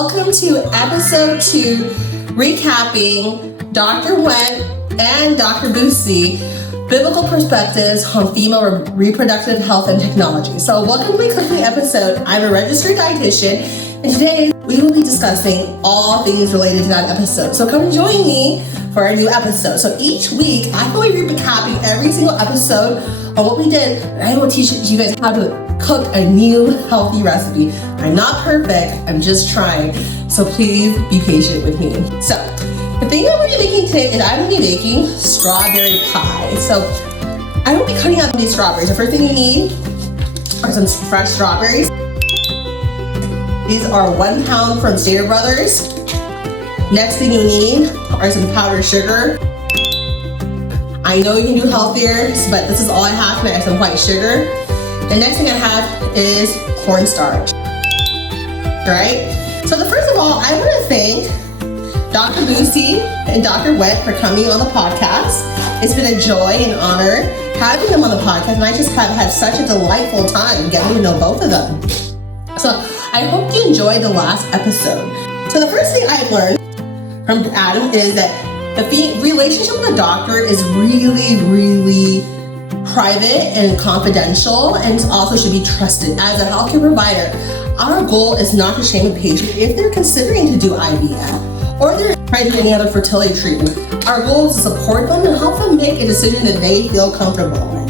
welcome to episode 2, recapping Dr. Wendt and Dr. Bussey, biblical perspectives on female reproductive health and technology. So welcome to my cooking episode. I'm a registered dietitian, and today we will be discussing all things related to that episode. So come join me for a new episode. So each week, I will be recapping every single episode on what we did, and I will teach you guys how to cook a new healthy recipe. I'm not perfect, I'm just trying. So please be patient with me. So the thing I'm going to be making today is I'm going to be making strawberry pie. So I will be cutting out these strawberries. The first thing you need are some fresh strawberries. These are 1 pound from Stater Brothers. Next thing you need are some powdered sugar. I know you can do healthier, but this is all I have, and I have some white sugar. The next thing I have is cornstarch. Right? So first of all, I want to thank Dr. Bussey and Dr. Wendt for coming on the podcast. It's been a joy and honor having them on the podcast, and I just have had such a delightful time getting to know both of them. So I hope you enjoyed the last episode. So the first thing I've learned from Adam is that the relationship with the doctor is really private and confidential, and also should be trusted. As a healthcare provider, our goal is not to shame a patient if they're considering to do IVF or they're trying to do any other fertility treatment. Our goal is to support them and help them make a decision that they feel comfortable in.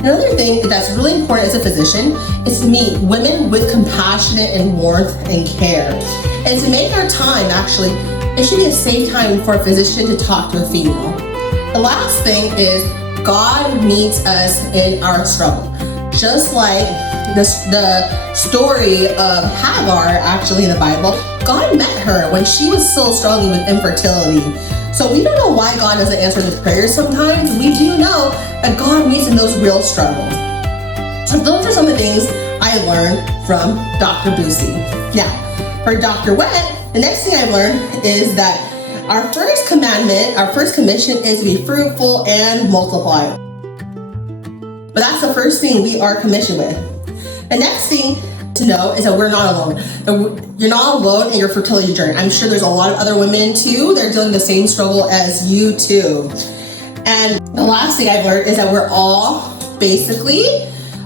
Another thing that's really important as a physician is to meet women with compassionate and warmth and care. And to make our time, actually, it should be a safe time for a physician to talk to a female. The last thing is God meets us in our struggle. Just like the story of Hagar, actually in the Bible, God met her when she was still struggling with infertility. So we don't know why God doesn't answer these prayers sometimes. We do know that God meets in those real struggles. So those are some of the things I learned from Dr. Bussey. Now, for Dr. Wendt, the next thing I've learned is that our first commandment, our first commission is to be fruitful and multiply. But that's the first thing we are commissioned with. The next thing to know is that we're not alone. You're not alone in your fertility journey. I'm sure there's a lot of other women too. They're dealing with the same struggle as you too. And the last thing I've learned is that we're all basically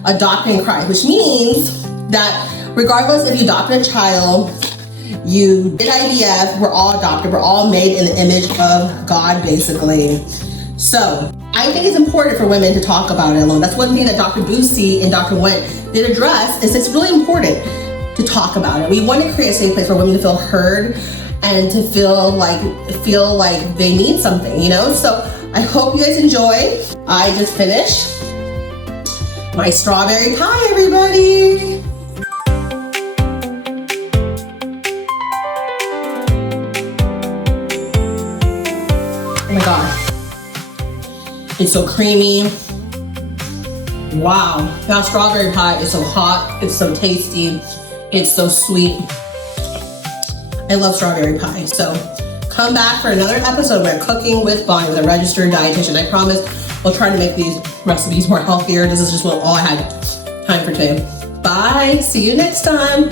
adopting Christ, which means that regardless if you adopted a child, you did IVF, we're all adopted. We're all made in the image of God, basically. So I think it's important for women to talk about it alone. That's one thing that Dr. Bussey and Dr. Wendt did address, is it's really important to talk about it. We want to create a safe place for women to feel heard and to feel like they need something, you know? So I hope you guys enjoy. I just finished my strawberry pie, everybody. Oh my God. It's so creamy. Wow. Now strawberry pie is so hot. It's so tasty. It's so sweet. I love strawberry pie. So come back for another episode where Cooking with Bonnie with a registered dietitian. I promise we'll try to make these recipes more healthier. This is just all I had time for today. Bye. See you next time.